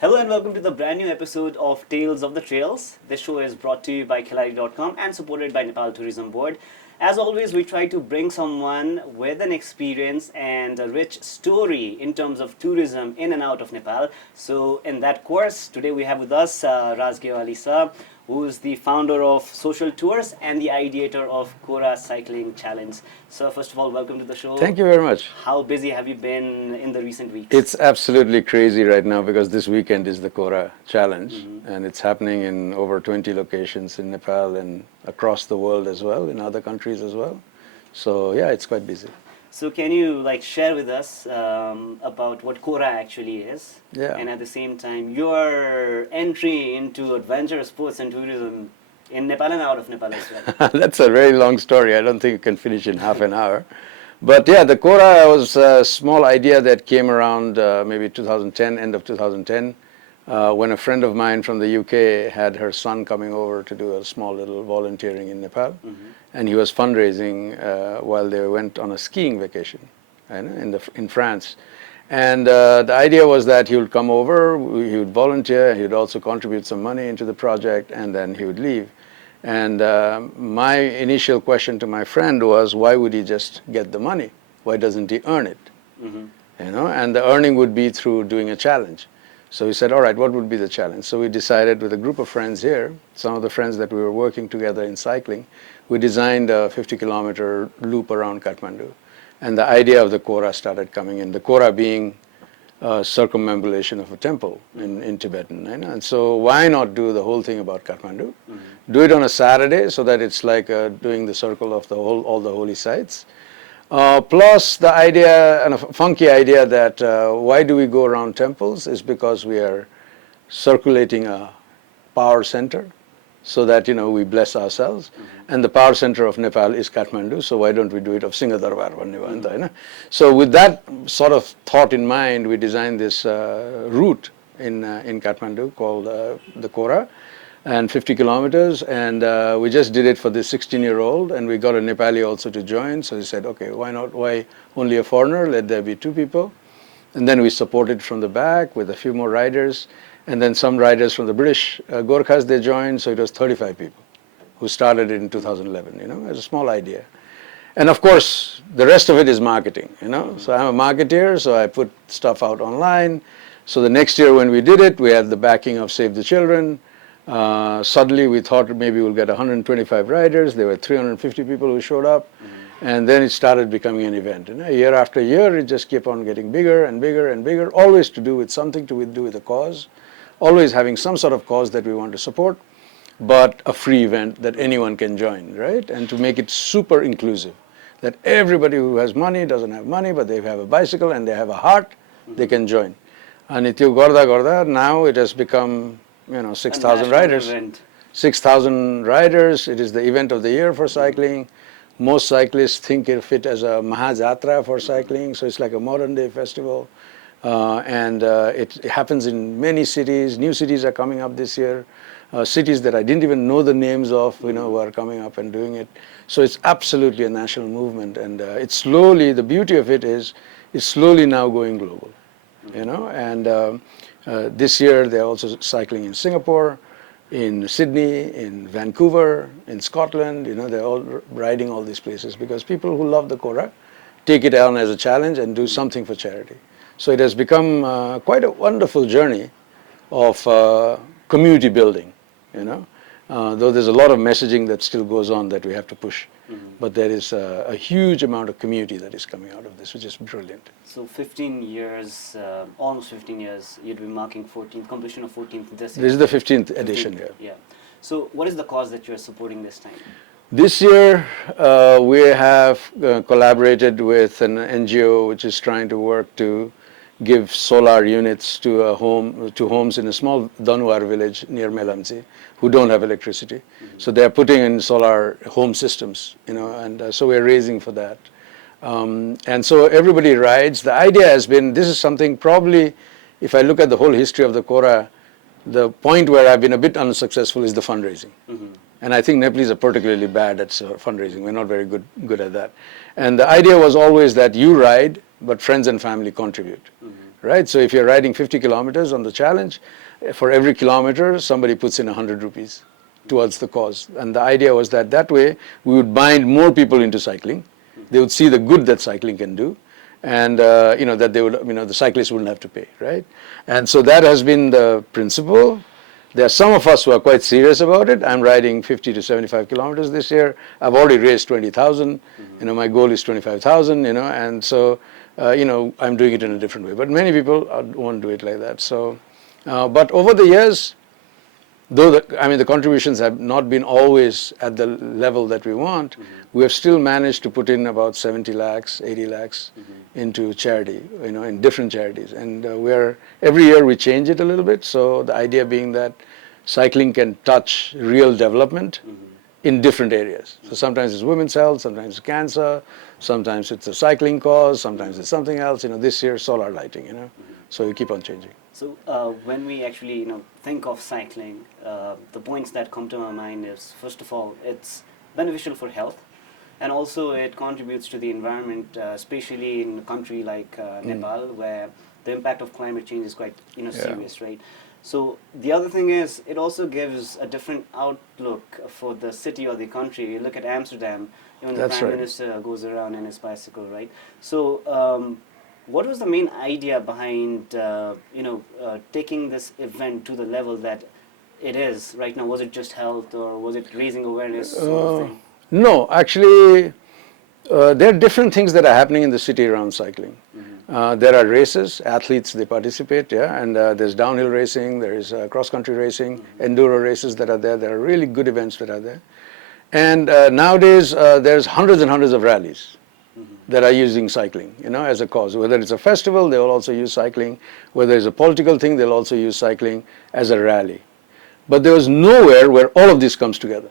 Hello and welcome to the brand new episode of Tales of the Trails. This show is brought to you by Khiladi.com and supported by Nepal Tourism Board. As always, we try to bring someone with an experience and a rich story in terms of tourism in and out of Nepal. So in that course, today we have with us RAJ GYAWALI sir, who is the founder of Social Tours and the ideator of Kora Cycling Challenge. So first of all, welcome to the show. Thank you very much. How busy have you been in the recent weeks? It's absolutely crazy right now because this weekend is the Kora Challenge, and it's happening in over 20 locations in Nepal and across the world as well, in other countries as well. So yeah, it's quite busy. So can you share with us about what Kora actually is? Yeah. And at the same time, your entry into adventure sports and tourism in Nepal and out of Nepal as well? That's a very long story. I don't think you can finish in half an hour. But yeah, the Kora was a small idea that came around maybe 2010, end of 2010, when a friend of mine from the UK had her son coming over to do a small little volunteering in Nepal. And he was fundraising while they went on a skiing vacation in France. And the idea was that he would come over, he would volunteer, he would also contribute some money into the project, and then he would leave. And my initial question to my friend was, why would he just get the money? Why doesn't he earn it? And the earning would be through doing a challenge. So we said, all right, what would be the challenge? So we decided with a group of friends here, some of the friends that we were working together in cycling, we designed a 50-kilometer loop around Kathmandu. And the idea of the Kora started coming in, the Kora being a circumambulation of a temple in Tibetan. And so why not do the whole thing about Kathmandu? Do it on a Saturday so that it's like doing the circle of all the holy sites. Plus the idea, and a funky idea, that why do we go around temples is because we are circulating a power center so that we bless ourselves. And the power center of Nepal is Kathmandu, so why don't we do it of Singadarbar? So with that sort of thought in mind, we designed this route in Kathmandu called the Kora, and 50 kilometers, and we just did it for this 16-year-old, and we got a Nepali also to join. So he said, okay, why not? Why only a foreigner? Let there be 2 people. And then we supported from the back with a few more riders, and then some riders from the British Gorkhas, they joined, so it was 35 people who started it in 2011, as a small idea. And of course, the rest of it is marketing, So I'm a marketeer, so I put stuff out online. So the next year when we did it, we had the backing of Save the Children. Suddenly we thought maybe we'll get 125 riders. There were 350 people who showed up. And then it started becoming an event. Year after year, it just kept on getting bigger and bigger and bigger, always to do with something to do with a cause, always having some sort of cause that we want to support, but a free event that anyone can join, right? And to make it super inclusive, that everybody who has money, doesn't have money, but they have a bicycle and they have a heart, they can join. And now it has become 6,000 riders. 6,000 riders. It is the event of the year for cycling. Most cyclists think of it as a Mahajatra for cycling, so it's like a modern day festival. And it happens in many cities. New cities are coming up this year. Cities that I didn't even know the names of, who are coming up and doing it. So it's absolutely a national movement, and it's slowly, the beauty of it is, it's slowly now going global, And this year they're also cycling in Singapore, in Sydney, in Vancouver, in Scotland, they're all riding all these places because people who love the Kora take it on as a challenge and do something for charity. So it has become quite a wonderful journey of community building, though there's a lot of messaging that still goes on that we have to push. But there is a huge amount of community that is coming out of this, which is brilliant. So 15 years, almost 15 years, you'd be marking 14th, completion of 14th this year. This is the 15th edition here. Yeah. So what is the cause that you're supporting this time? This year, we have collaborated with an NGO which is trying to work to give solar units to homes in a small Danwar village near Melamsi who don't have electricity. So they're putting in solar home systems, and so we're raising for that. And so everybody rides. The idea has been, this is something probably, if I look at the whole history of the Kora, the point where I've been a bit unsuccessful is the fundraising. And I think Nepalese are particularly bad at fundraising. We're not very good at that. And the idea was always that you ride, but friends and family contribute, right? So if you're riding 50 kilometers on the challenge, for every kilometer, somebody puts in 100 rupees towards the cause. And the idea was that that way we would bind more people into cycling. They would see the good that cycling can do, and that they would, the cyclists wouldn't have to pay, right? And so that has been the principle. There are some of us who are quite serious about it. I'm riding 50 to 75 kilometers this year. I've already raised 20,000. My goal is 25,000. And so I'm doing it in a different way. But many people won't do it like that. So, but over the years, though the contributions have not been always at the level that we want, we have still managed to put in about 70 lakhs, 80 lakhs into charity, in different charities. And every year we change it a little bit. So the idea being that cycling can touch real development in different areas. So sometimes it's women's health, sometimes it's cancer, sometimes it's a cycling cause, sometimes it's something else. This year solar lighting, So you keep on changing. So when we actually think of cycling, the points that come to my mind is, first of all, it's beneficial for health, and also it contributes to the environment, especially in a country like Nepal, where the impact of climate change is quite serious, right? So the other thing is, it also gives a different outlook for the city or the country. You look at Amsterdam, even the Prime Minister goes around in his bicycle, right? So what was the main idea behind taking this event to the level that it is right now? Was it just health, or was it raising awareness sort of thing? No, actually, there are different things that are happening in the city around cycling. There are races, athletes, they participate, and there's downhill racing, there is cross-country racing, enduro races that are there. There are really good events that are there. And nowadays, there's hundreds and hundreds of rallies that are using cycling, as a cause. Whether it's a festival, they will also use cycling. Whether it's a political thing, they'll also use cycling as a rally. But there was nowhere where all of this comes together.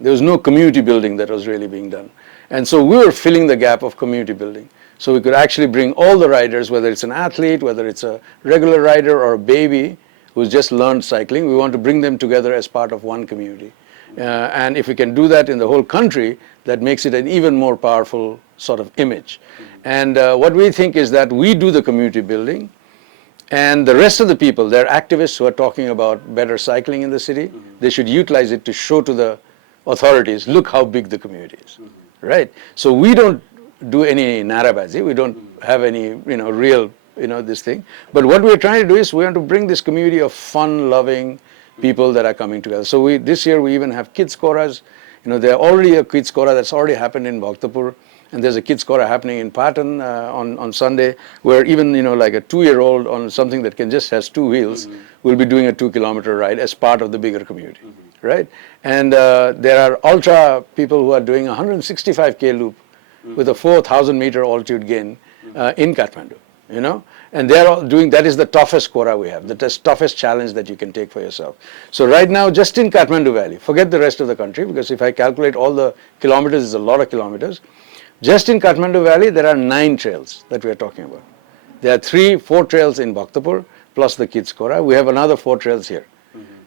There was no community building that was really being done. And so we were filling the gap of community building. So we could actually bring all the riders, whether it's an athlete, whether it's a regular rider or a baby who's just learned cycling, we want to bring them together as part of one community. And if we can do that in the whole country, that makes it an even more powerful sort of image. And what we think is that we do the community building, and the rest of the people, they're activists who are talking about better cycling in the city. They should utilize it to show to the authorities, look how big the community is, right? So we don't do any narabazi, we don't have any, real, this thing. But what we're trying to do is we want to bring this community of fun-loving people that are coming together. So this year we even have kids koras. There are already a kids kora that's already happened in Bhaktapur, and there's a kids kora happening in Patan on Sunday, where even like a 2-year-old on something that has 2 wheels will be doing a 2-kilometer ride as part of the bigger community, right? And there are ultra people who are doing a 165K loop with a 4,000 meter altitude gain in Kathmandu, and they're all doing, that is the toughest kora we have, the toughest challenge that you can take for yourself. So right now, just in Kathmandu Valley, forget the rest of the country, because if I calculate all the kilometers, it's a lot of kilometers. Just in Kathmandu Valley, there are 9 trails that we are talking about. There are 4 trails in Bhaktapur, plus the kids kora. We have another 4 trails here,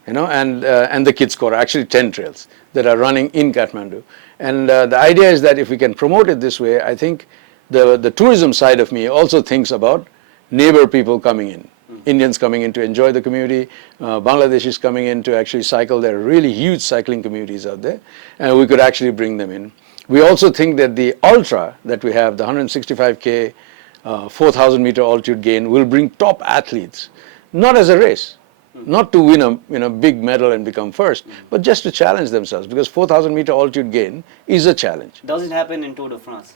and the kids kora, actually 10 trails that are running in Kathmandu. And the idea is that if we can promote it this way, I think the tourism side of me also thinks about neighbor people coming in, Indians coming in to enjoy the community, Bangladeshis coming in to actually cycle. There are really huge cycling communities out there, and we could actually bring them in. We also think that the ultra that we have, the 165K, 4,000 meter altitude gain, will bring top athletes, not as a race, not to win a big medal and become first, but just to challenge themselves, because 4,000 meter altitude gain is a challenge. Does it happen in Tour de France?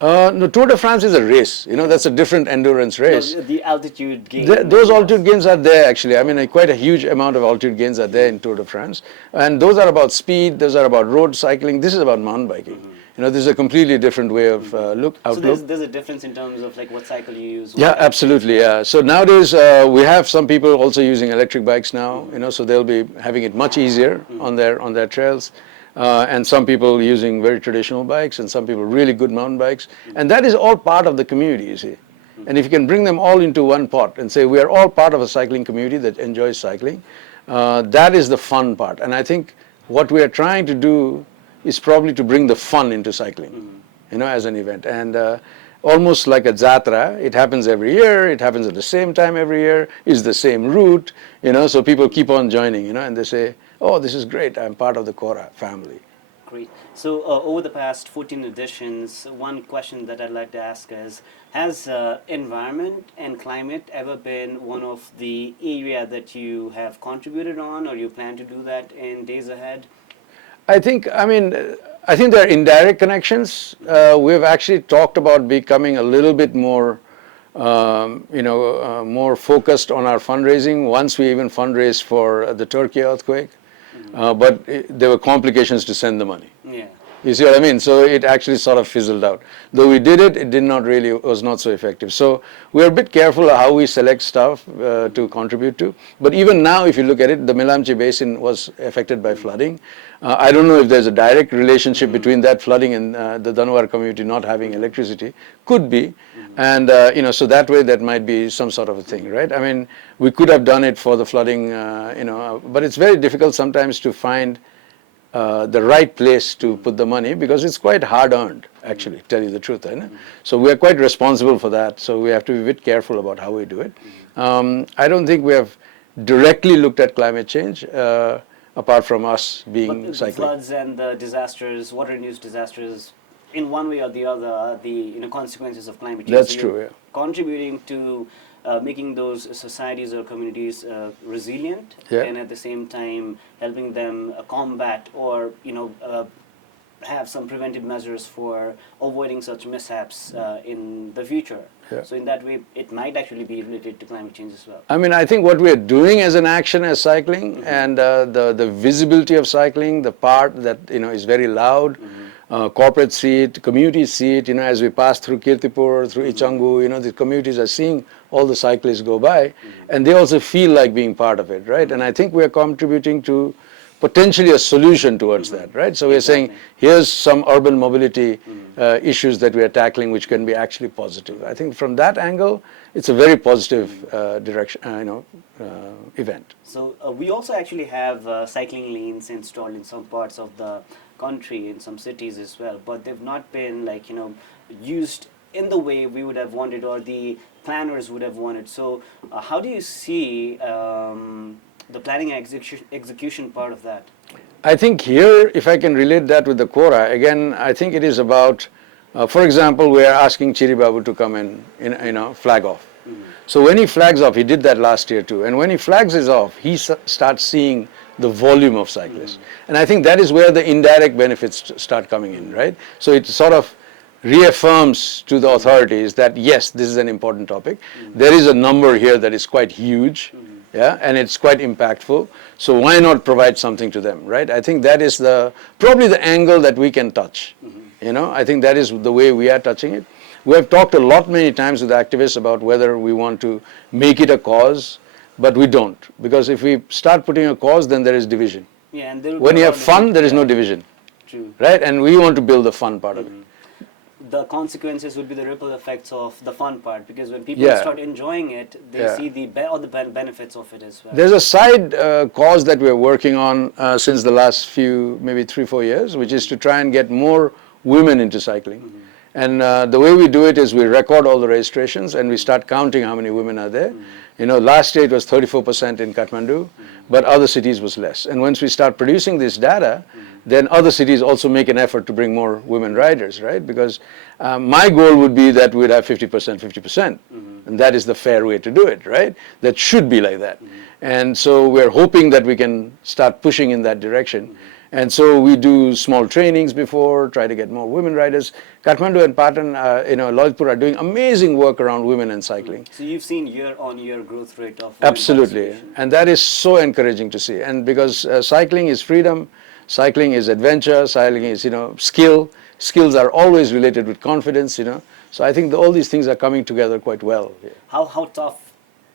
No, Tour de France is a race. That's a different endurance race. No, the altitude gain. Those altitude gains are there, actually. Quite a huge amount of altitude gains are there in Tour de France. And those are about speed, those are about road cycling. This is about mountain biking. This is a completely different way of outlook. So there's a difference in terms of what cycle you use. Yeah, absolutely. Yeah. So nowadays we have some people also using electric bikes now. So they'll be having it much easier on their trails. And some people using very traditional bikes, and some people really good mountain bikes. And that is all part of the community, you see. And if you can bring them all into one pot and say we are all part of a cycling community that enjoys cycling, that is the fun part. And I think what we are trying to do is probably to bring the fun into cycling, as an event. And almost like a jatra, it happens every year, it happens at the same time every year, it's the same route, so people keep on joining, and they say, oh, this is great, I'm part of the Kora family. Great. So over the past 14 editions, one question that I'd like to ask is, has environment and climate ever been one of the area that you have contributed on, or you plan to do that in days ahead? I think there are indirect connections. We've actually talked about becoming a little bit more, more focused on our fundraising once we even fundraised for the Turkey earthquake. But there were complications to send the money. Yeah. You see what I mean? So it actually sort of fizzled out. Though we did it, was not so effective. So we're a bit careful of how we select stuff to contribute to. But even now, if you look at it, the Melamchi Basin was affected by flooding. I don't know if there's a direct relationship between that flooding and the Danwar community not having electricity. Could be. And, so that way that might be some sort of a thing, right? I mean, we could have done it for the flooding, but it's very difficult sometimes to find the right place to put the money, because it's quite hard earned, actually, tell you the truth. So we are quite responsible for that. So we have to be a bit careful about how we do it. I don't think we have directly looked at climate change, apart from us being but cycling. The floods and the disasters, water-induced disasters, in one way or the other, are the consequences of climate change. That's so true, yeah. Contributing to making those societies or communities resilient, Yeah. and at the same time helping them combat or have some preventive measures for avoiding such mishaps in the future. Yeah. So in that way, it might actually be related to climate change as well. I mean, I think what we are doing as an action as cycling, and the visibility of cycling, the part that is very loud, corporate see it, communities see it. As we pass through Kirtipur, through Ichangu, the communities are seeing all the cyclists go by, and they also feel like being part of it, right? And I think we are contributing to potentially a solution towards that, right? So we're saying, here's some urban mobility issues that we are tackling, which can be actually positive. I think from that angle, it's a very positive direction, event. So we also actually have cycling lanes installed in some parts of the country, in some cities as well, but they've not been used in the way we would have wanted, or the planners would have wanted. So how do you see the planning and execution part of that? I think here, if I can relate that with the Kora, again, I think it is about, for example, we are asking Chiri Babu to come in, flag off. So when he flags off, he did that last year too, and when he flags it off, he starts seeing the volume of cyclists. And I think that is where the indirect benefits start coming in, right? So it sort of reaffirms to the authorities that, yes, this is an important topic. There is a number here that is quite huge. Yeah, and it's quite impactful. So why not provide something to them, right? I think that is probably the angle that we can touch. I think that is the way we are touching it. We have talked a lot many times with activists about whether we want to make it a cause, but we don't. Because if we start putting a cause, then there is division. Yeah, and when you have fun, there is no division. True. Right? And we want to build the fun part of it. The consequences would be the ripple effects of the fun part, because when people start enjoying it, they see all the benefits of it as well. There's a side cause that we're working on since the last few, maybe 3-4 years, which is to try and get more women into cycling. And the way we do it is we record all the registrations and we start counting how many women are there. Last year it was 34% in Kathmandu, but other cities was less. And once we start producing this data, then other cities also make an effort to bring more women riders, right? Because my goal would be that we'd have 50%, 50%. And that is the fair way to do it, right? That should be like that. And so we're hoping that we can start pushing in that direction. And so we do small trainings before, try to get more women riders. Kathmandu and Patan, Lalitpur are doing amazing work around women and cycling. So you've seen year-on-year growth rate of women Absolutely. participation. And that is so encouraging to see. And because cycling is freedom, cycling is adventure, cycling is, skill. Skills are always related with confidence, So I think all these things are coming together quite well. Yeah. How tough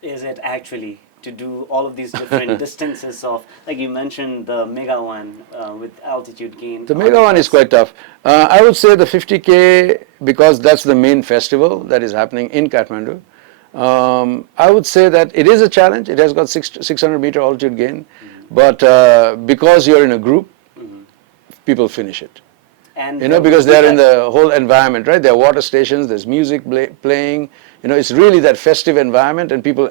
is it actually to do all of these different distances of, like you mentioned, the mega one with altitude gain? The mega one is quite tough. I would say the 50K, because that's the main festival that is happening in Kathmandu. I would say that it is a challenge. It has got 600-meter altitude gain. But because you're in a group, people finish it. And Because with they're in that- the whole environment, right? There are water stations, there's music playing, it's really that festive environment, and people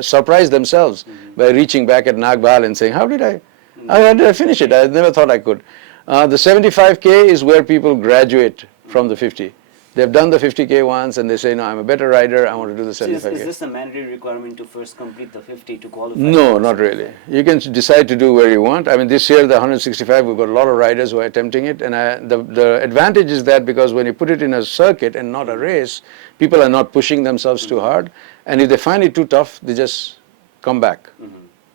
surprise themselves by reaching back at Nagbal and saying, how did I finish it? I never thought I could. The 75K is where people graduate from the 50. They've done the 50K once and they say, no, I'm a better rider, I want to do the So 75K. is this a mandatory requirement to first complete the 50 to qualify? No, for not the really. You can decide to do where you want. I mean, this year, the 165, we've got a lot of riders who are attempting it. And the advantage is that because when you put it in a circuit and not a race, people are not pushing themselves too hard. And if they find it too tough, they just come back.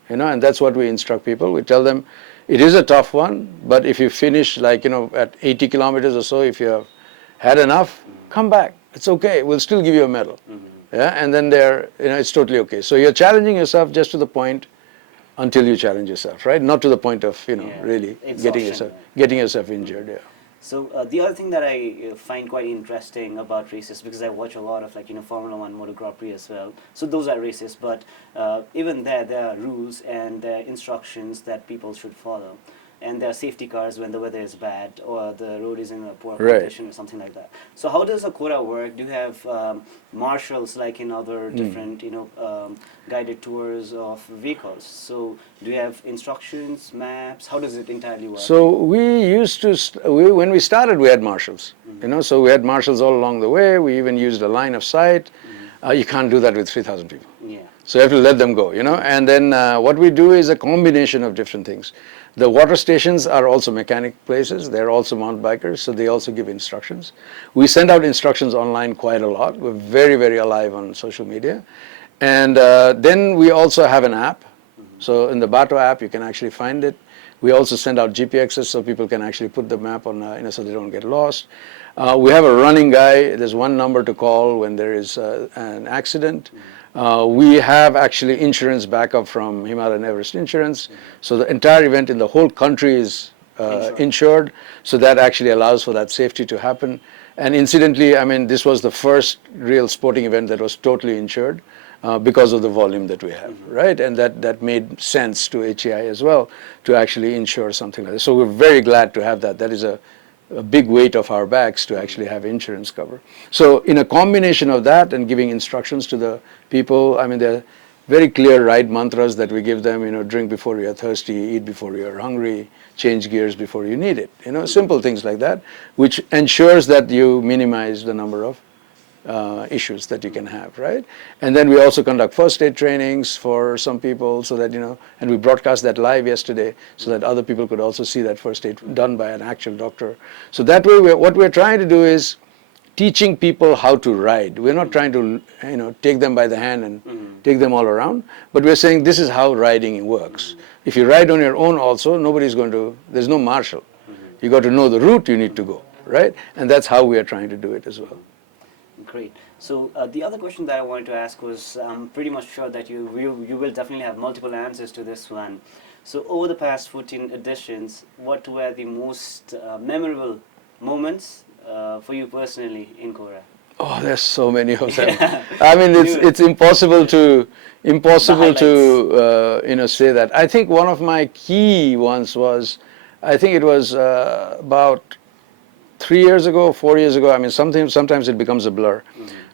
And that's what we instruct people. We tell them, it is a tough one, but if you finish at 80 kilometers or so, if you have had enough, come back. It's okay. We'll still give you a medal. Yeah, and then it's totally okay. So you're challenging yourself just to the point until you challenge yourself, right? Not to the point of really Exhaustion, getting yourself injured. Yeah. So the other thing that I find quite interesting about races, because I watch a lot of Formula One, Moto Grand Prix as well. So those are races, but even there are rules and there are instructions that people should follow. And there are safety cars when the weather is bad or the road is in a poor condition or something like that. So how does a quota work? Do you have marshals like in other different guided tours of vehicles? So do you have instructions, maps? How does it entirely work? So we used to, when we started, we had marshals. So we had marshals all along the way. We even used a line of sight. You can't do that with 3,000 people. Yeah. So you have to let them go, And then what we do is a combination of different things. The water stations are also mechanic places. They're also mountain bikers, so they also give instructions. We send out instructions online quite a lot. We're very, very alive on social media. And then we also have an app. So in the Bato app, you can actually find it. We also send out GPXs so people can actually put the map on, so they don't get lost. We have a running guy. There's one number to call when there is an accident. We have actually insurance backup from Himalayan Everest Insurance. So the entire event in the whole country is insured. So that actually allows for that safety to happen. And incidentally, I mean, this was the first real sporting event that was totally insured because of the volume that we have, right? And that made sense to HEI as well to actually insure something like this. So we're very glad to have that. That is a big weight of our backs to actually have insurance cover. So in a combination of that and giving instructions to the people, I mean, there are very clear ride mantras that we give them, drink before you're thirsty, eat before you're hungry, change gears before you need it, simple things like that, which ensures that you minimize the number of issues that you can have, right? And then we also conduct first aid trainings for some people so that, and we broadcast that live yesterday so that other people could also see that first aid done by an actual doctor. So that way, what we're trying to do is teaching people how to ride. We're not trying to, take them by the hand and take them all around, but we're saying this is how riding works. If you ride on your own also, there's no marshal. You got to know the route you need to go, right? And that's how we are trying to do it as well. Great. So the other question that I wanted to ask was, I'm pretty much sure that you will definitely have multiple answers to this one. So over the past 14 editions, what were the most memorable moments for you personally in Kora? Oh, there's so many of them. I mean, it's impossible to say that. I think one of my key ones was, I think it was about 3 years ago, 4 years ago. I mean, sometimes it becomes a blur.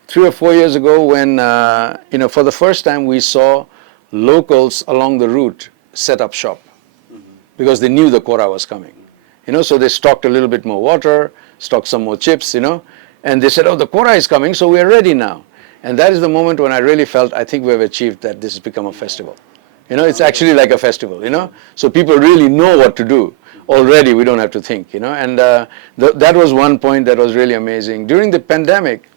3 or 4 years ago, when for the first time we saw locals along the route set up shop because they knew the Kora was coming. So they stocked a little bit more water, stocked some more chips, and they said, oh, the Kora is coming, so we're ready now. And that is the moment when I really felt, I think we've achieved that this has become a festival. It's actually like a festival, So people really know what to do. Already, we don't have to think, And that was one point that was really amazing. During the pandemic,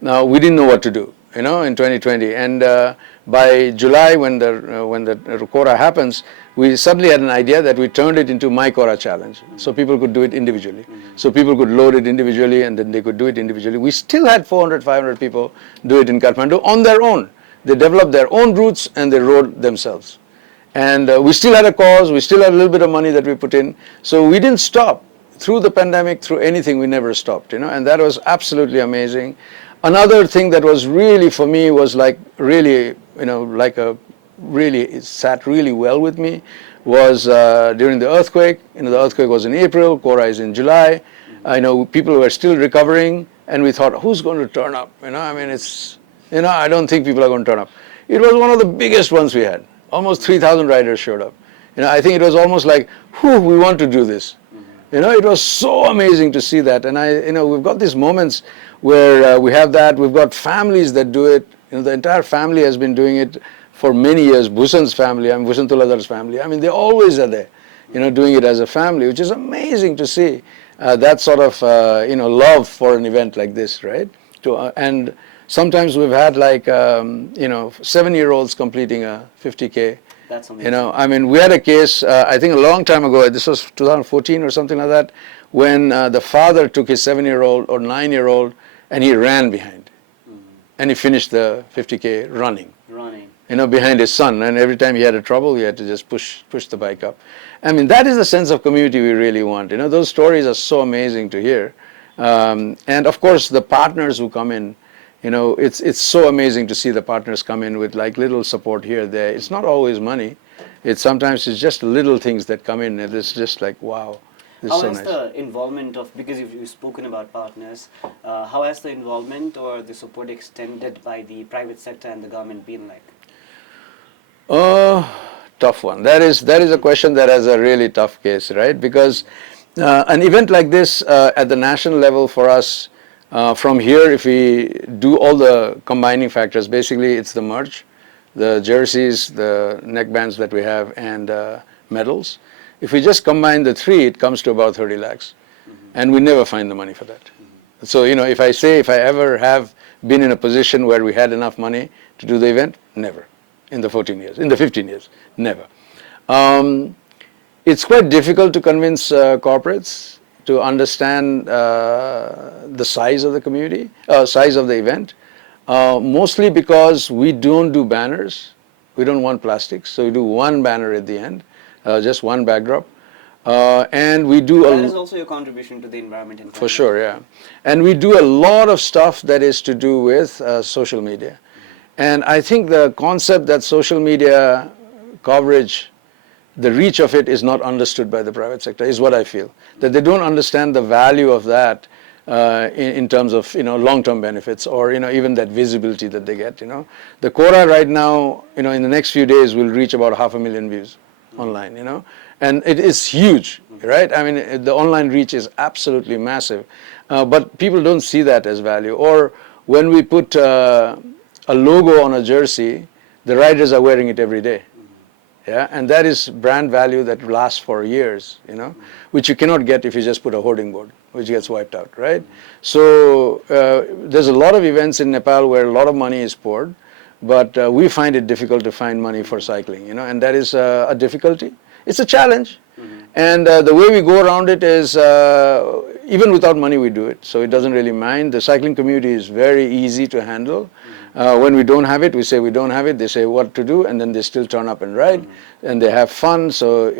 we didn't know what to do, in 2020. And by July, when the Kora happens, we suddenly had an idea that we turned it into My Kora Challenge. So people could do it individually. So people could load it individually and then they could do it individually. We still had 400, 500 people do it in Kathmandu on their own. They developed their own routes and they rode themselves. And we still had a cause, we still had a little bit of money that we put in. So we didn't stop. Through the pandemic, through anything, we never stopped, and that was absolutely amazing. Another thing that was really, for me, was like really, like a really sat really well with me was during the earthquake. The earthquake was in April, Kora is in July. I know people were still recovering, and we thought, who's going to turn up? I mean, I don't think people are going to turn up. It was one of the biggest ones we had. Almost 3,000 riders showed up. I think it was almost like, whew, we want to do this. It was so amazing to see that. And we've got these moments where we have that. We've got families that do it. The entire family has been doing it for many years. Bhusan's family, Bhusan Tuladar's family. I mean, they always are there, doing it as a family, which is amazing to see. That sort of, love for an event like this, right? And sometimes we've had like, 7-year-olds completing a 50K. That's amazing. I mean, we had a case, I think a long time ago, this was 2014 or something like that, when the father took his 7-year-old or 9-year-old and he ran behind. And he finished the 50K running. Behind his son. And every time he had a trouble, he had to just push the bike up. I mean, that is the sense of community we really want. Those stories are so amazing to hear. And of course, the partners who come in, it's so amazing to see the partners come in with like little support here, there. It's not always money. Sometimes it's just little things that come in, and it's just like, wow. How has the involvement of, because you've spoken about partners, how has the involvement or the support extended by the private sector and the government been like? Tough one. That is a question that has a really tough case, right? Because an event like this at the national level for us, from here, if we do all the combining factors, basically it's the merch, the jerseys, the neckbands that we have, and medals. If we just combine the three, it comes to about 30 lakhs. And we never find the money for that. So, if I ever have been in a position where we had enough money to do the event, never. In the 14 years, in the 15 years, never. It's quite difficult to convince corporates to understand the size of the community, size of the event, mostly because we don't do banners. We don't want plastics, so we do one banner at the end, just one backdrop. And we do that is also your contribution to the environment and climate. For sure, yeah. And we do a lot of stuff that is to do with social media. And I think the concept that social media coverage, the reach of it is not understood by the private sector, is what I feel. That they don't understand the value of that in terms of long-term benefits, or even that visibility that they get. The Kora right now, in the next few days, will reach about 500,000 views online. And it is huge, right? I mean, the online reach is absolutely massive, but people don't see that as value. Or when we put a logo on a jersey, the riders are wearing it every day. Yeah, and that is brand value that lasts for years, which you cannot get if you just put a hoarding board, which gets wiped out, right? So there's a lot of events in Nepal where a lot of money is poured, but we find it difficult to find money for cycling, and that is a difficulty. It's a challenge. And the way we go around it is, even without money we do it, so it doesn't really mind. The cycling community is very easy to handle. When we don't have it, we say we don't have it, they say what to do, and then they still turn up and ride, and they have fun. So,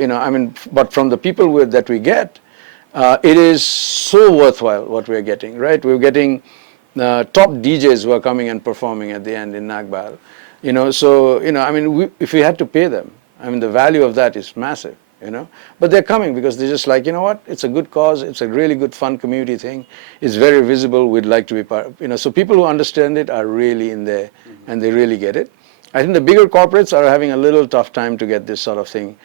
but from the people that we get, it is so worthwhile what we're getting, right? We're getting top DJs who are coming and performing at the end in Nagbal. If we had to pay them, the value of that is massive. But they're coming because they're just like, what, it's a good cause, it's a really good fun community thing, it's very visible, we'd like to be part of, so people who understand it are really in there, and they really get it. I think the bigger corporates are having a little tough time to get this sort of thing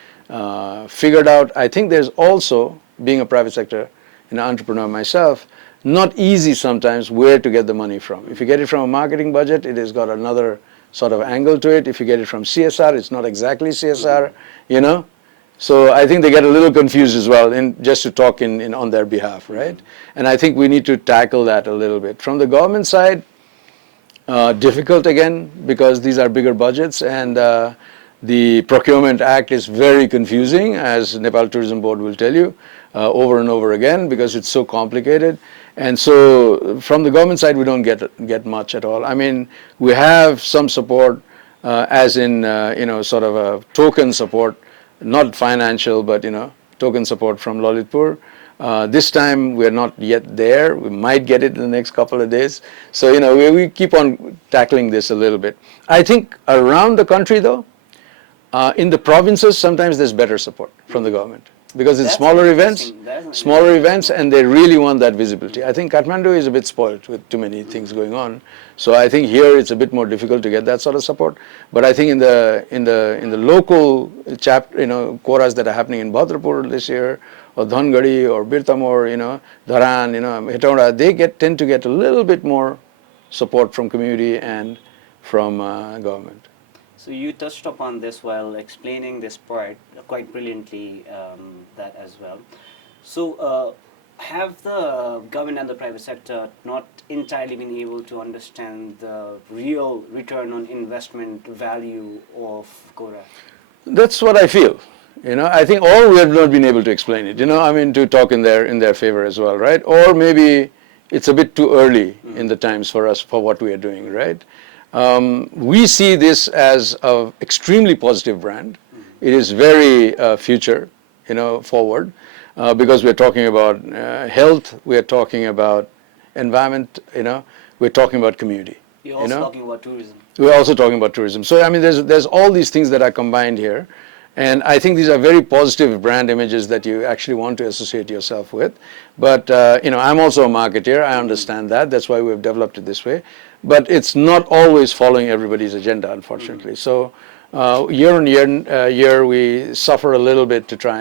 figured out. I think there's also, being a private sector entrepreneur myself, not easy sometimes where to get the money from. If you get it from a marketing budget, it has got another sort of angle to it. If you get it from CSR, it's not exactly CSR, So I think they get a little confused as well, just to talk on their behalf, right? And I think we need to tackle that a little bit. From the government side, difficult again, because these are bigger budgets, and the Procurement Act is very confusing, as Nepal Tourism Board will tell you, over and over again, because it's so complicated. And so from the government side, we don't get much at all. We have some support, as in, sort of a token support, not financial, but token support from Lalitpur. This time we're not yet there. We might get it in the next couple of days. So we keep on tackling this a little bit. I think around the country though, In the provinces, sometimes there's better support from the government because it's That's smaller events, interesting. That is smaller interesting. events, and they really want that visibility. I think Kathmandu is a bit spoiled with too many things going on, so I think here it's a bit more difficult to get that sort of support. But I think in the local koras that are happening in Bhadrapur this year, or Dhangadi, or Birtamor, Dharan, Hetauda, they tend to get a little bit more support from community and from government. So you touched upon this while explaining this part quite brilliantly, that as well. So have the government and the private sector not entirely been able to understand the real return on investment value of Kora? That's what I feel. I think all we have not been able to explain it. To talk in their favor as well, right? Or maybe it's a bit too early in the times for us for what we are doing, right? We see this as an extremely positive brand. It is very future, forward, because we're talking about health, we're talking about environment, we're talking about community. You're also talking about tourism. We're also talking about tourism. So there's all these things that are combined here, and I think these are very positive brand images that you actually want to associate yourself with. But I'm also a marketer. I understand that. That's why we've developed it this way. But it's not always following everybody's agenda, unfortunately. So year on year, we suffer a little bit to try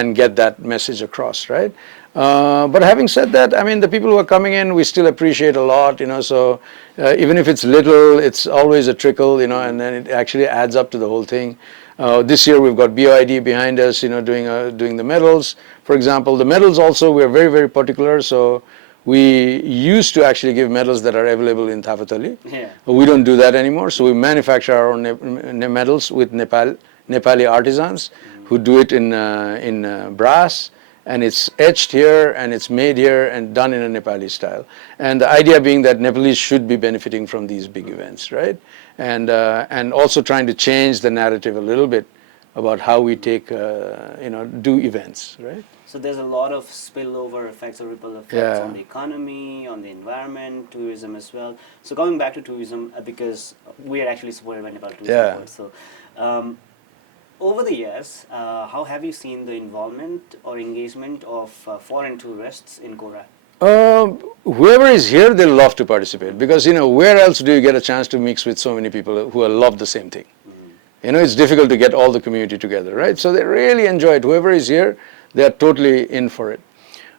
and get that message across, right? But having said that, the people who are coming in, we still appreciate a lot, so even if it's little, it's always a trickle, and then it actually adds up to the whole thing. This year we've got BOID behind us, doing the medals. For example, the medals also, we're very, very particular, so we used to actually give medals that are available in Thavatali. Yeah. We don't do that anymore, so we manufacture our own medals with Nepali artisans who do it in brass, and it's etched here and it's made here and done in a Nepali style. And the idea being that Nepalese should be benefiting from these big events, right? And also trying to change the narrative a little bit about how we take, do events, right? So there's a lot of spillover effects or ripple effects on the economy, on the environment, tourism as well. So coming back to tourism, because we are actually supported by Nepal Tourism Board. So over the years, how have you seen the involvement or engagement of foreign tourists in Kora? Whoever is here, they'll love to participate because, where else do you get a chance to mix with so many people who love the same thing? It's difficult to get all the community together, right? So they really enjoy it. Whoever is here, they're totally in for it.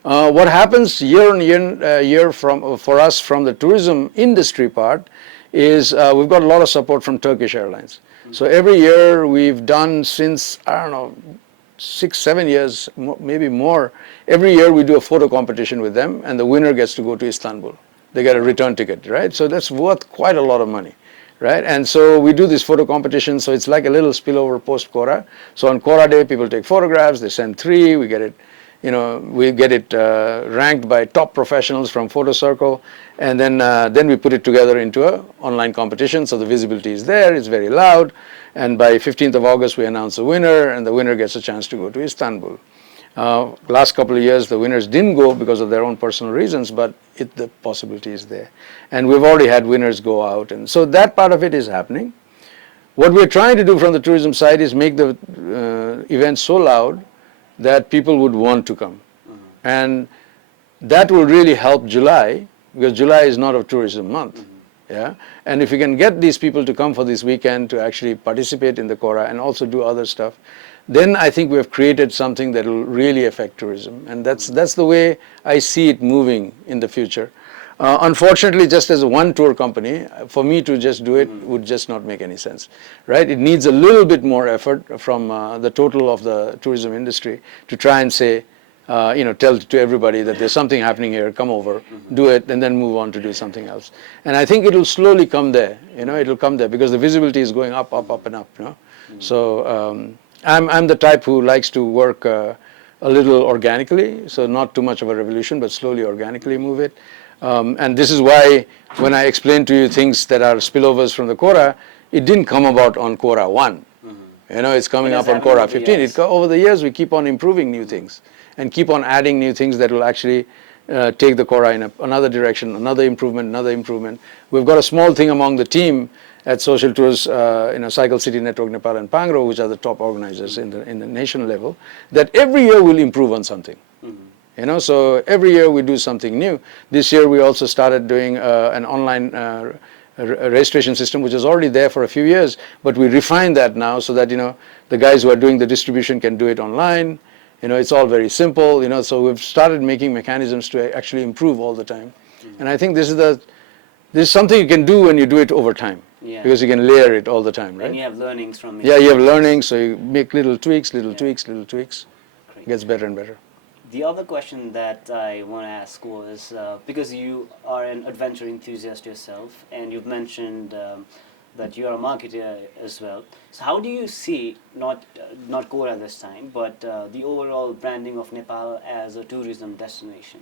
What happens year on year for us from the tourism industry part is we've got a lot of support from Turkish Airlines. So every year we've done since, 6-7 years, maybe more, every year we do a photo competition with them and the winner gets to go to Istanbul. They get a return ticket, right? So that's worth quite a lot of money, right? And so we do this photo competition, so it's like a little spillover post-Kora. So on Kora Day, people take photographs, they send 3, we get it ranked by top professionals from Photo Circle, and then we put it together into an online competition, so the visibility is there, it's very loud, and by 15th of August we announce the winner, and the winner gets a chance to go to Istanbul. Last couple of years the winners didn't go because of their own personal reasons, but the possibility is there. And we've already had winners go out, and so that part of it is happening. What we're trying to do from the tourism side is make the event so loud that people would want to come. And that will really help July, because July is not a tourism month. Yeah? And if we can get these people to come for this weekend to actually participate in the Kora and also do other stuff, then I think we have created something that will really affect tourism. And that's the way I see it moving in the future. Unfortunately, just as a one tour company, for me to just do it would just not make any sense, right? It needs a little bit more effort from the total of the tourism industry to try and say, tell to everybody that there's something happening here, come over, do it, and then move on to do something else. And I think it will slowly come there, it'll come there because the visibility is going up, and up, So I'm the type who likes to work a little organically, so not too much of a revolution, but slowly organically move it. And this is why when I explain to you things that are spillovers from the Kora, it didn't come about on Kora 1. It's coming up on Kora 15. Over the years, we keep on improving new things and keep on adding new things that will actually take the Quora in another direction, another improvement, another improvement. We've got a small thing among the team at Social Tours, Cycle City Network Nepal and Pangro, which are the top organizers in the national level, that every year we'll improve on something. So every year we do something new. This year we also started doing an online registration system, which is already there for a few years, but we refined that now so that the guys who are doing the distribution can do it online. It's all very simple. So we've started making mechanisms to actually improve all the time. And I think this is something you can do when you do it over time, because you can layer it all the time, right? And you have learnings from it. Yeah, you have learning, so you make little tweaks, little tweaks. Great. It gets better and better. The other question that I want to ask was, because you are an adventure enthusiast yourself, and you've mentioned that you are a marketer as well. So how do you see, not Quora this time, but the overall branding of Nepal as a tourism destination?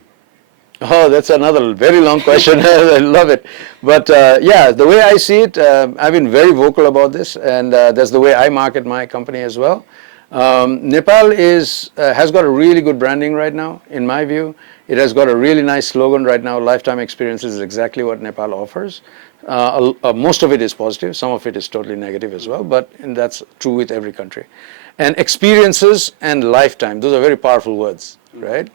Oh, that's another very long question. I love it. But yeah, the way I see it, I've been very vocal about this, and that's the way I market my company as well. Nepal has got a really good branding right now, in my view. It has got a really nice slogan right now. Lifetime experiences is exactly what Nepal offers. Most of it is positive. Some of it is totally negative as well, and that's true with every country. And experiences and lifetime, those are very powerful words, right?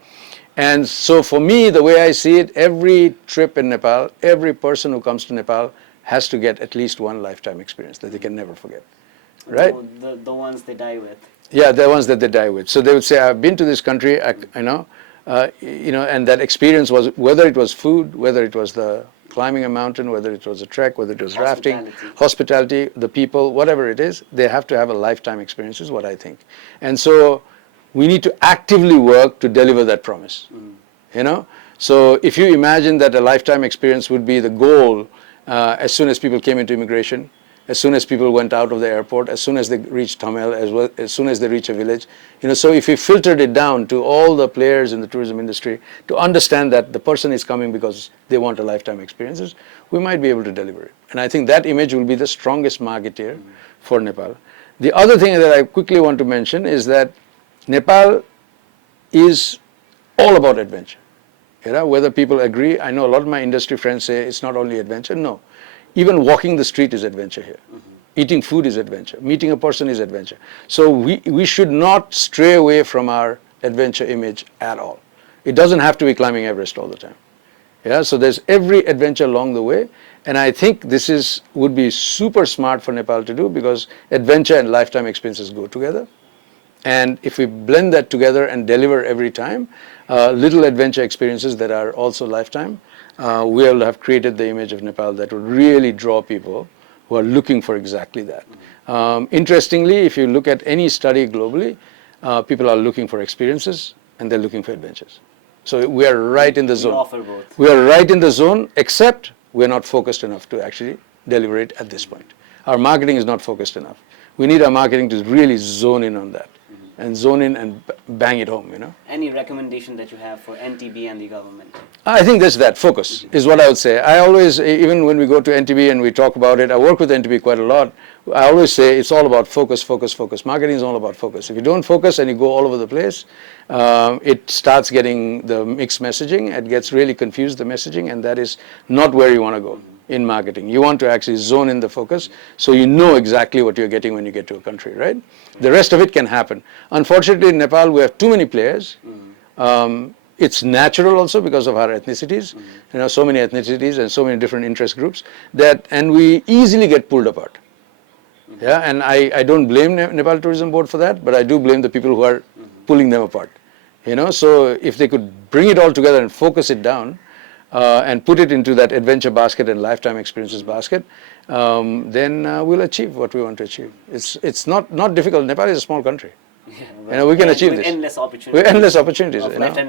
And so for me, the way I see it, every trip in Nepal, every person who comes to Nepal has to get at least one lifetime experience that they can never forget, right? The ones they die with. Yeah, the ones that they die with. So they would say, I've been to this country, and that experience was, whether it was food, whether it was the climbing a mountain, whether it was a trek, whether it was rafting, hospitality, the people, whatever it is, they have to have a lifetime experience is what I think. And so we need to actively work to deliver that promise, So if you imagine that a lifetime experience would be the goal as soon as people came into immigration, as soon as people went out of the airport, as soon as they reached Tamil, as soon as they reach a village. So if we filtered it down to all the players in the tourism industry to understand that the person is coming because they want a lifetime experiences, we might be able to deliver it. And I think that image will be the strongest marketeer for Nepal. The other thing that I quickly want to mention is that Nepal is all about adventure. Whether people agree, I know a lot of my industry friends say it's not only adventure. No. Even walking the street is adventure here. Eating food is adventure. Meeting a person is adventure. So we should not stray away from our adventure image at all. It doesn't have to be climbing Everest all the time. So there's every adventure along the way. And I think this would be super smart for Nepal to do, because adventure and lifetime experiences go together. And if we blend that together and deliver every time, little adventure experiences that are also lifetime, we will have created the image of Nepal that would really draw people who are looking for exactly that. Interestingly, if you look at any study globally, people are looking for experiences and they're looking for adventures. So we are right in the zone. We offer both. We are right in the zone, except we're not focused enough to actually deliver it at this point. Our marketing is not focused enough. We need our marketing to really zone in on that. And zone in and bang it home, Any recommendation that you have for NTB and the government? I think that's that. Focus is what I would say. I always, even when we go to NTB and we talk about it, I work with NTB quite a lot. I always say it's all about focus, focus, focus. Marketing is all about focus. If you don't focus and you go all over the place, it starts getting the mixed messaging. It gets really confused, the messaging, and that is not where you want to go in marketing. You want to actually zone in the focus so you know exactly what you're getting when you get to a country, right? The rest of it can happen. Unfortunately, in Nepal, we have too many players. It's natural also because of our ethnicities, so many ethnicities and so many different interest groups, and we easily get pulled apart. And I don't blame Nepal Tourism Board for that, but I do blame the people who are pulling them apart. So if they could bring it all together and focus it down, and put it into that adventure basket and lifetime experiences basket, then we'll achieve what we want to achieve. It's not difficult. Nepal is a small country. We can achieve this. Endless opportunities. With endless opportunities.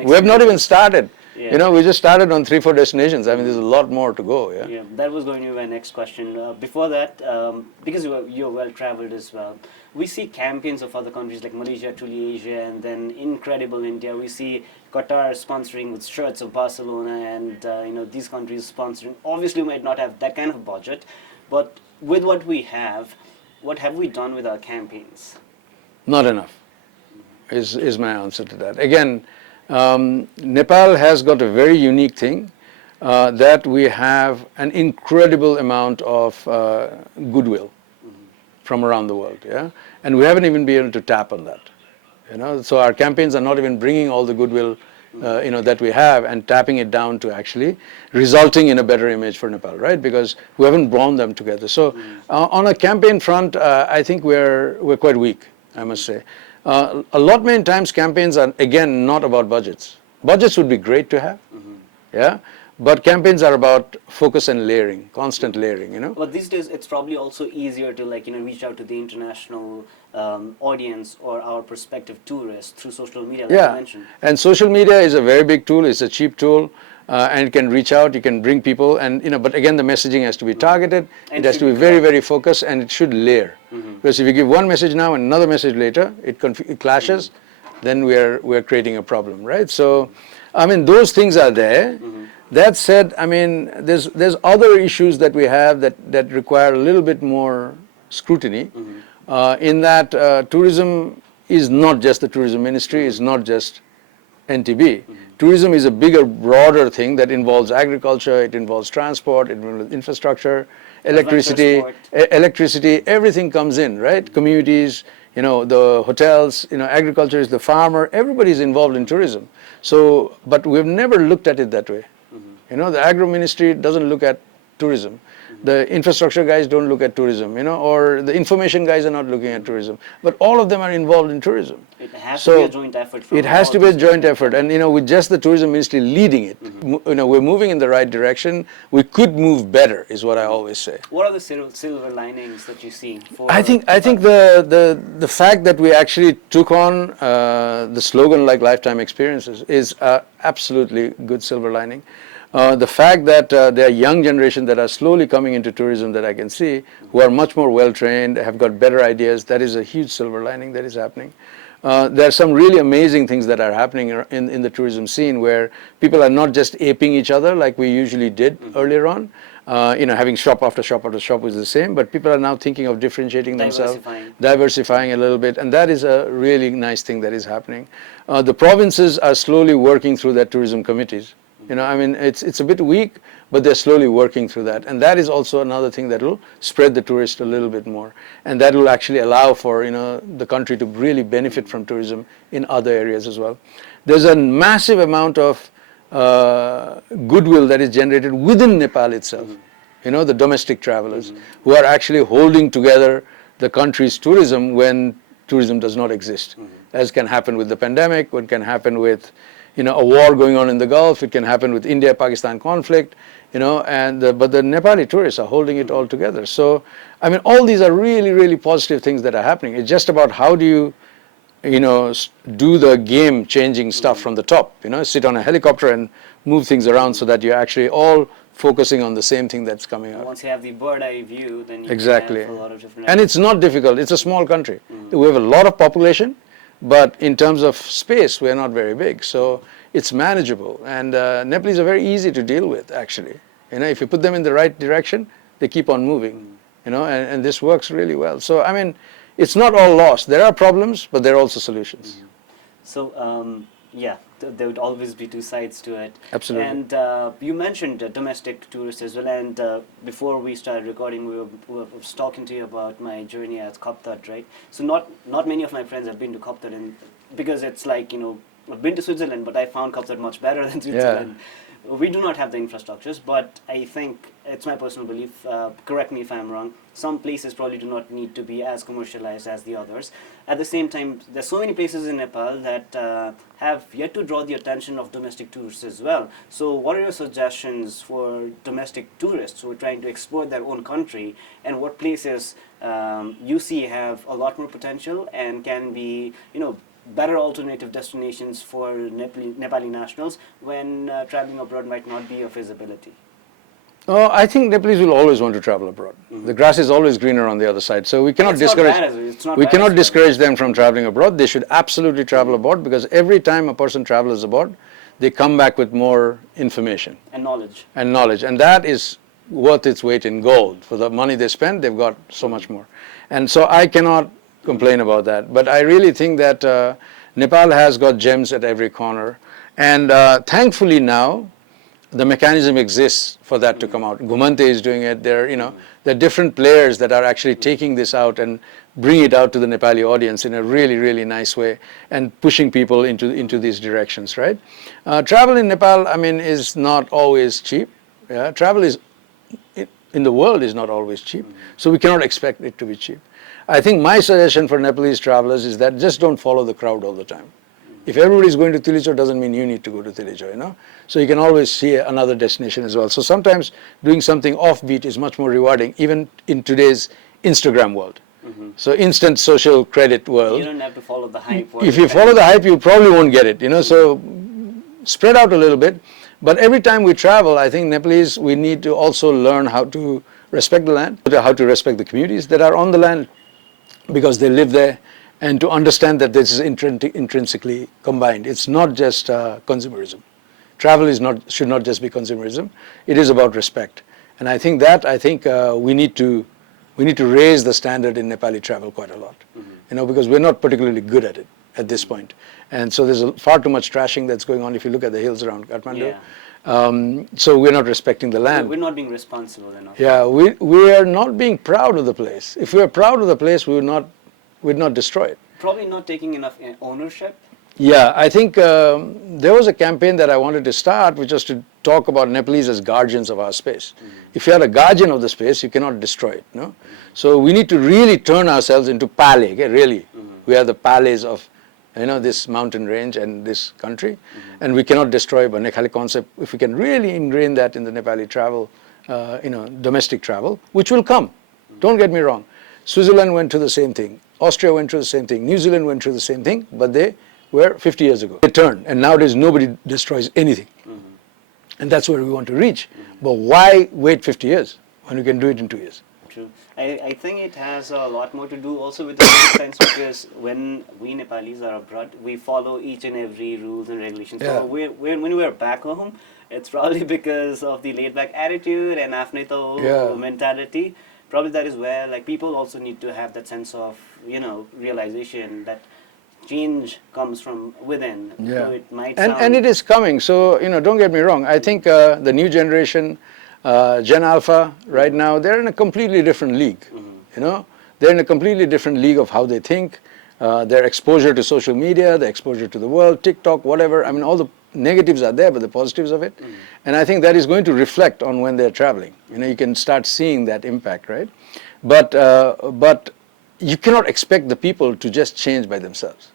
We have not even started. We just started on 3-4 destinations. I mean, there's a lot more to go. Yeah, that was going to be my next question. Before that, because you're well traveled as well, we see campaigns of other countries like Malaysia, Truly Asia, and then Incredible India. We see Qatar sponsoring with shirts of Barcelona, and these countries sponsoring. Obviously, we might not have that kind of budget, but with what we have, what have we done with our campaigns? Not enough is my answer to that. Again, Nepal has got a very unique thing that we have an incredible amount of goodwill from around the world, yeah, and we haven't even been able to tap on that, you know. So our campaigns are not even bringing all the goodwill, you know, that we have and tapping it down to actually resulting in a better image for Nepal, right? Because we haven't bound them together. So on a campaign front, I think we're quite weak, I must say. A lot many times campaigns are again not about budgets. Budgets would be great to have, yeah. But campaigns are about focus and layering, constant layering, you know. But these days, it's probably also easier to reach out to the international audience or our prospective tourists through social media, like you mentioned. And social media is a very big tool. It's a cheap tool, and it can reach out. You can bring people, and you know. But again, the messaging has to be targeted. And it has to be very, very focused, and it should layer. Because if you give one message now and another message later, it clashes. Then we're creating a problem, right? So, I mean, those things are there. That said, I mean, there's other issues that we have that require a little bit more scrutiny. In that tourism is not just the tourism ministry, it's not just NTB. Tourism is a bigger, broader thing that involves agriculture, it involves transport, it involves infrastructure, electricity, everything comes in, right? Communities, you know, the hotels, you know, agriculture is the farmer, everybody's involved in tourism. So, but we've never looked at it that way. You know, the agro ministry doesn't look at tourism. The infrastructure guys don't look at tourism, you know, or the information guys are not looking at tourism. But all of them are involved in tourism. It has to be a joint effort. It has to be a joint effort. And, you know, with just the tourism ministry leading it, you know, we're moving in the right direction. We could move better, is what I always say. What are the silver linings that you see? I think the fact that we actually took on the slogan like lifetime experiences is absolutely good silver lining. The fact that there are young generation that are slowly coming into tourism that I can see, who are much more well trained, have got better ideas, that is a huge silver lining that is happening. There are some really amazing things that are happening in the tourism scene where people are not just aping each other like we usually did earlier on. You know, having shop after shop after shop was the same, but people are now thinking of differentiating themselves, diversifying a little bit, and that is a really nice thing that is happening. The provinces are slowly working through their tourism committees. You know, I mean, it's a bit weak, but they're slowly working through that. And that is also another thing that will spread the tourist a little bit more. And that will actually allow for, you know, the country to really benefit from tourism in other areas as well. There's a massive amount of goodwill that is generated within Nepal itself. You know, the domestic travelers who are actually holding together the country's tourism when tourism does not exist. As can happen with the pandemic, what can happen with, you know, a war going on in the Gulf, it can happen with India-Pakistan conflict, you know, and but the Nepali tourists are holding it all together. So, I mean, all these are really, really positive things that are happening. It's just about how do you, you know, do the game-changing stuff from the top, you know, sit on a helicopter and move things around so that you're actually all focusing on the same thing that's coming out. Once you have the bird-eye view, then you exactly. can have a lot of different... And it's not difficult. It's a small country. We have a lot of population, but in terms of space, we're not very big. So it's manageable. And Nepalese are very easy to deal with, actually. You know, if you put them in the right direction, they keep on moving, you know, and this works really well. So, I mean, it's not all lost. There are problems, but there are also solutions. So, yeah, there would always be two sides to it. Absolutely. And you mentioned domestic tourists as well. And before we started recording, we were talking to you about my journey at Kaptat, right? So not many of my friends have been to Kaptat, and because it's like, you know, I've been to Switzerland, but I found Kaptat much better than Switzerland. Yeah. We do not have the infrastructures, but I think it's my personal belief, correct me if I'm wrong, some places probably do not need to be as commercialized as the others. At the same time, there's so many places in Nepal that have yet to draw the attention of domestic tourists as well. So what are your suggestions for domestic tourists who are trying to explore their own country, and what places you see have a lot more potential and can be, you know, better alternative destinations for Nepali nationals when traveling abroad might not be a feasibility? I think Nepalese will always want to travel abroad. The grass is always greener on the other side, so we cannot discourage them from traveling abroad. They should absolutely travel abroad, because every time a person travels abroad, they come back with more information and knowledge. And that is worth its weight in gold. For the money they spend, they've got so much more. And so I cannot complain about that. But I really think that Nepal has got gems at every corner. And thankfully now, the mechanism exists for that to come out. Gumante is doing it. There are different players that are actually taking this out and bring it out to the Nepali audience in a really, really nice way and pushing people into these directions, right? Travel in Nepal, I mean, is not always cheap. Yeah? Travel in the world is not always cheap, so we cannot expect it to be cheap. I think my suggestion for Nepalese travelers is that just don't follow the crowd all the time. If everybody is going to Tilichor, doesn't mean you need to go to Tilichor, So you can always see another destination as well. So sometimes doing something offbeat is much more rewarding, even in today's Instagram world. So instant social credit world. You don't have to follow the hype. If you follow the hype, you probably won't get it, So spread out a little bit. But every time we travel, I think Nepalese, we need to also learn how to respect the land, how to respect the communities that are on the land because they live there, and to understand that this is intrinsically combined. It's not just consumerism. Travel should not just be consumerism. It is about respect. And I think we need to raise the standard in Nepali travel quite a lot, because we're not particularly good at it at this point. And so there's far too much trashing that's going on if you look at the hills around Kathmandu. Yeah. So we're not respecting the land. We're not being responsible enough. Yeah, we are not being proud of the place. If we were proud of the place, we'd not destroy it. Probably not taking enough ownership. Yeah, I think there was a campaign that I wanted to start, which was to talk about Nepalese as guardians of our space. If you are a guardian of the space, you cannot destroy it. No? So we need to really turn ourselves into pale. Okay? Really, we are the pales of this mountain range and this country, and we cannot destroy the Nekhali concept. If we can really ingrain that in the Nepali travel, domestic travel, which will come. Don't get me wrong. Switzerland went through the same thing. Austria went through the same thing. New Zealand went through the same thing, but they were 50 years ago. They turned, and nowadays nobody destroys anything. And that's where we want to reach. But why wait 50 years when we can do it in 2 years? True. I think it has a lot more to do also with the sense, because when we Nepalis are abroad, we follow each and every rules and regulations. Yeah. So when we're back home, it's probably because of the laid-back attitude and afneto mentality. Probably that is where people also need to have that sense of realization that change comes from within. Yeah. So it might and it is coming. So don't get me wrong. I think the new generation, Gen Alpha, right now, they're in a completely different league. They're in a completely different league of how they think. Their exposure to social media, the exposure to the world, TikTok, whatever. I mean, all the negatives are there, but the positives of it. And I think that is going to reflect on when they're traveling. You can start seeing that impact, right? But you cannot expect the people to just change by themselves.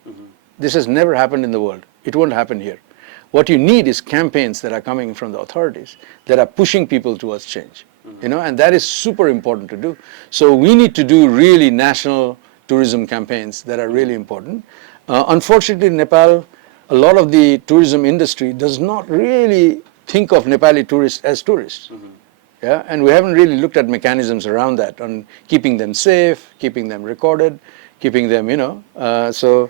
This has never happened in the world. It won't happen here. What you need is campaigns that are coming from the authorities that are pushing people towards change. And that is super important to do. So we need to do really national tourism campaigns that are really important. Unfortunately, in Nepal, a lot of the tourism industry does not really think of Nepali tourists as tourists. Yeah, and we haven't really looked at mechanisms around that, on keeping them safe, keeping them recorded, keeping them, So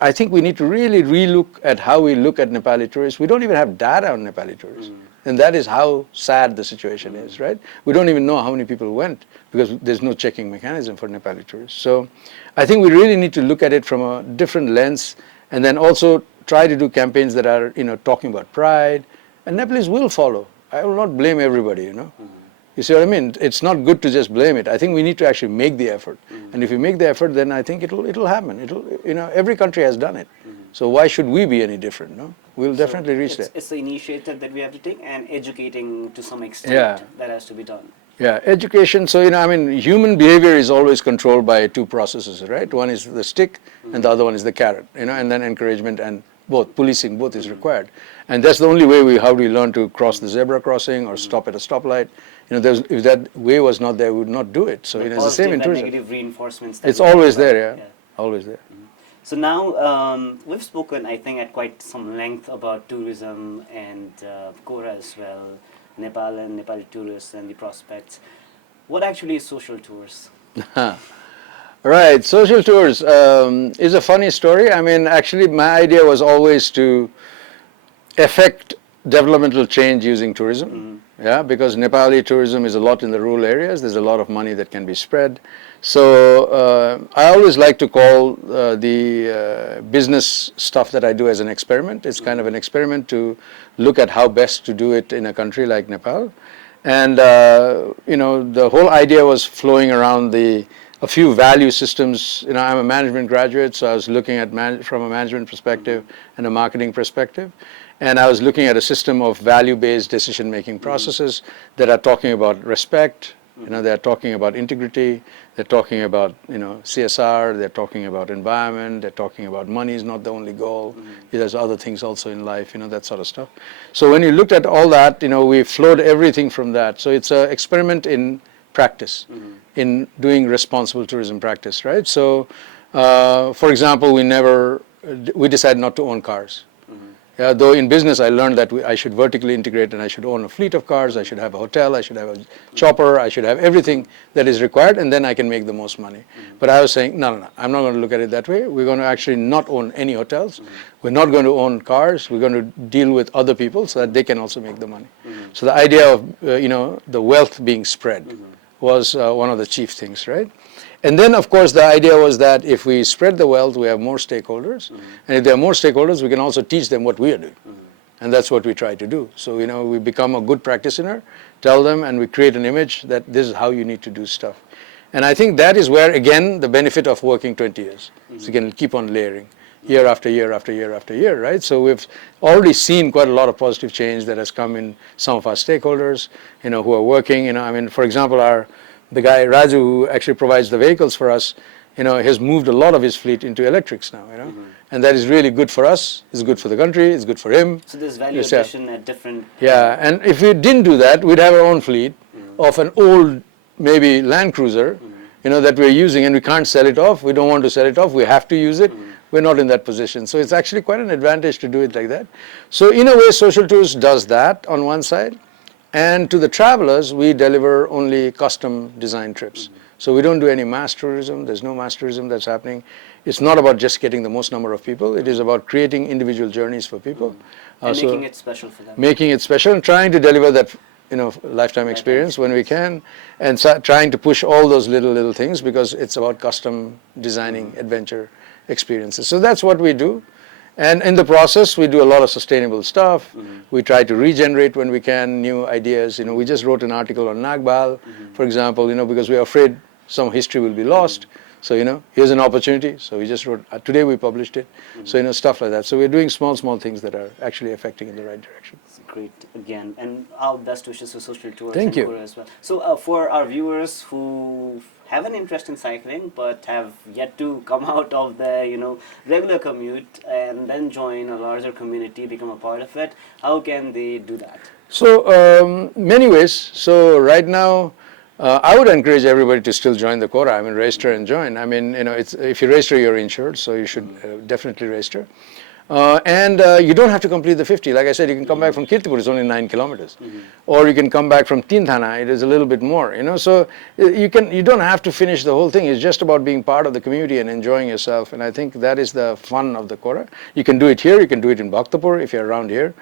I think we need to really relook at how we look at Nepali tourists. We don't even have data on Nepali tourists. And that is how sad the situation is, right? We don't even know how many people went because there's no checking mechanism for Nepali tourists. So I think we really need to look at it from a different lens, and then also try to do campaigns that are, talking about pride. And Nepalese will follow. I will not blame everybody, You see what I mean? It's not good to just blame it. I think we need to actually make the effort. And if we make the effort, then I think it'll happen. Every country has done it. So why should we be any different, no? We'll definitely reach there. It's the initiative that we have to take, and educating to some extent that has to be done. Yeah, education. So, human behavior is always controlled by two processes, right? One is the stick and the other one is the carrot, and then encouragement and policing, both is required. And that's the only way how we learn to cross the zebra crossing or stop at a stoplight. If that way was not there, we would not do it. So, it's the same in tourism. Negative reinforcements. It's always there, always there. So now we've spoken, I think, at quite some length about tourism and Kora as well, Nepal and Nepali tourists and the prospects. What actually is social tours? Right, social tours is a funny story. I mean, actually, my idea was always to effect developmental change using tourism. Yeah, because Nepali tourism is a lot in the rural areas. There's a lot of money that can be spread. So I always like to call the business stuff that I do as an experiment. It's kind of an experiment to look at how best to do it in a country like Nepal. And you know, the whole idea was flowing around a few value systems. You know, I'm a management graduate, so I was looking at from a management perspective and a marketing perspective. And I was looking at a system of value-based decision-making processes that are talking about respect, you know, they're talking about integrity, they're talking about, you know, CSR, they're talking about environment, they're talking about money is not the only goal. There's other things also in life, you know, that sort of stuff. So when you looked at all that, you know, we flowed everything from that. So it's an experiment in practice, in doing responsible tourism practice, right? So, for example, we decided not to own cars. Though in business I learned that I should vertically integrate and I should own a fleet of cars, I should have a hotel, I should have a chopper, I should have everything that is required, and then I can make the most money. But I was saying, no, I'm not going to look at it that way. We're going to actually not own any hotels. We're not going to own cars. We're going to deal with other people so that they can also make the money. So the idea of, you know, the wealth being spread was one of the chief things, right? And then, of course, the idea was that if we spread the wealth, we have more stakeholders. And if there are more stakeholders, we can also teach them what we are doing. And that's what we try to do. So, you know, we become a good practitioner, tell them, and we create an image that this is how you need to do stuff. And I think that is where, again, the benefit of working 20 years. So you can keep on layering year after year after year after year, right? So we've already seen quite a lot of positive change that has come in some of our stakeholders, you know, who are working. You know, I mean, for example, the guy Raju, who actually provides the vehicles for us, you know, has moved a lot of his fleet into electrics now, you know, and that is really good for us. It's good for the country. It's good for him. So there's value addition at different. Yeah, and if we didn't do that, we'd have our own fleet of an old, maybe Land Cruiser, you know, that we're using, and we can't sell it off. We don't want to sell it off. We have to use it. We're not in that position. So it's actually quite an advantage to do it like that. So in a way, Social Tours does that on one side. And to the travelers, we deliver only custom design trips. So we don't do any mass tourism. There's no mass tourism that's happening. It's not about just getting the most number of people. It is about creating individual journeys for people. And making it special for them. Making it special and trying to deliver that, you know, lifetime experience when we can, and trying to push all those little things, because it's about custom designing adventure experiences. So that's what we do. And in the process, we do a lot of sustainable stuff. We try to regenerate when we can, new ideas. You know, we just wrote an article on Nagbal, for example, you know, because we are afraid some history will be lost. So, you know, here's an opportunity. So we just wrote, today we published it. So, you know, stuff like that. So we're doing small things that are actually affecting in the right direction. That's great, again. And our best wishes for Social Tours. Thank you. As well. So for our viewers who have an interest in cycling but have yet to come out of the, you know, regular commute and then join a larger community, become a part of it, how can they do that? So many ways. So right now, I would encourage everybody to still join the Quora. I mean, register and join. I mean, you know, if you register, you're insured, so you should definitely register. And you don't have to complete the 50. Like I said, you can come back from Kirtipur, it's only 9 kilometers. Or you can come back from Tinthana, it is a little bit more, you know. So you don't have to finish the whole thing. It's just about being part of the community and enjoying yourself. And I think that is the fun of the Quora. You can do it here, you can do it in Bhaktapur if you're around here.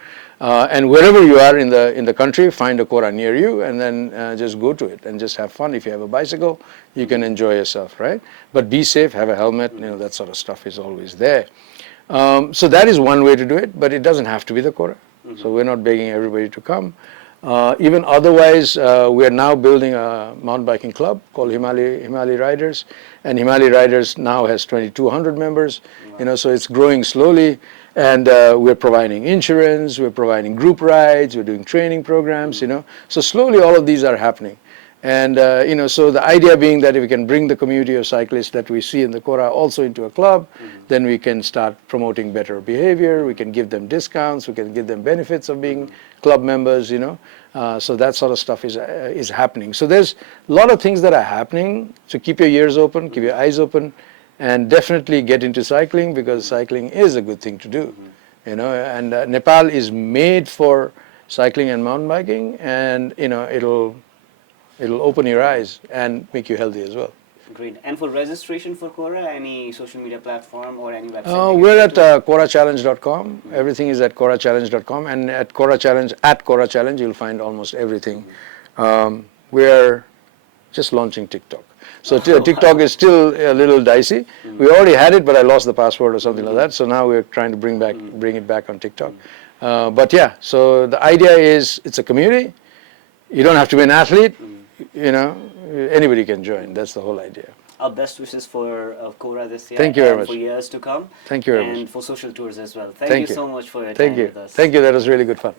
And wherever you are in the country, find a Quora near you and then just go to it and just have fun. If you have a bicycle, you can enjoy yourself, right? But be safe, have a helmet, you know, that sort of stuff is always there. So that is one way to do it, but it doesn't have to be the Quora. So we're not begging everybody to come. Even otherwise, we are now building a mountain biking club called Himali Riders, and Himali Riders now has 2,200 members. You know, so it's growing slowly, and we're providing insurance, we're providing group rides, we're doing training programs. You know, so slowly all of these are happening. And you know, so the idea being that if we can bring the community of cyclists that we see in the Quora also into a club, then we can start promoting better behavior, we can give them discounts, we can give them benefits of being club members, you know. So that sort of stuff is happening. So there's a lot of things that are happening. So keep your ears open, keep your eyes open, and definitely get into cycling, because cycling is a good thing to do. You know, and Nepal is made for cycling and mountain biking, and you know, it'll open your eyes and make you healthy as well. Great. And for registration for Quora, any social media platform or any website? We're at QuoraChallenge.com. Everything is at QuoraChallenge.com, and at Quora Challenge, you'll find almost everything. We're just launching TikTok. So TikTok is still a little dicey. We already had it, but I lost the password or something like that. So now we're trying to bring it back on TikTok. But yeah, so the idea is it's a community. You don't have to be an athlete. You know, anybody can join. That's the whole idea. Our best wishes for Quora this year. Thank you very much. For years to come. Thank you very much. And for social tours as well. Thank you so much for your Thank time you. with us. Thank you. That was really good fun.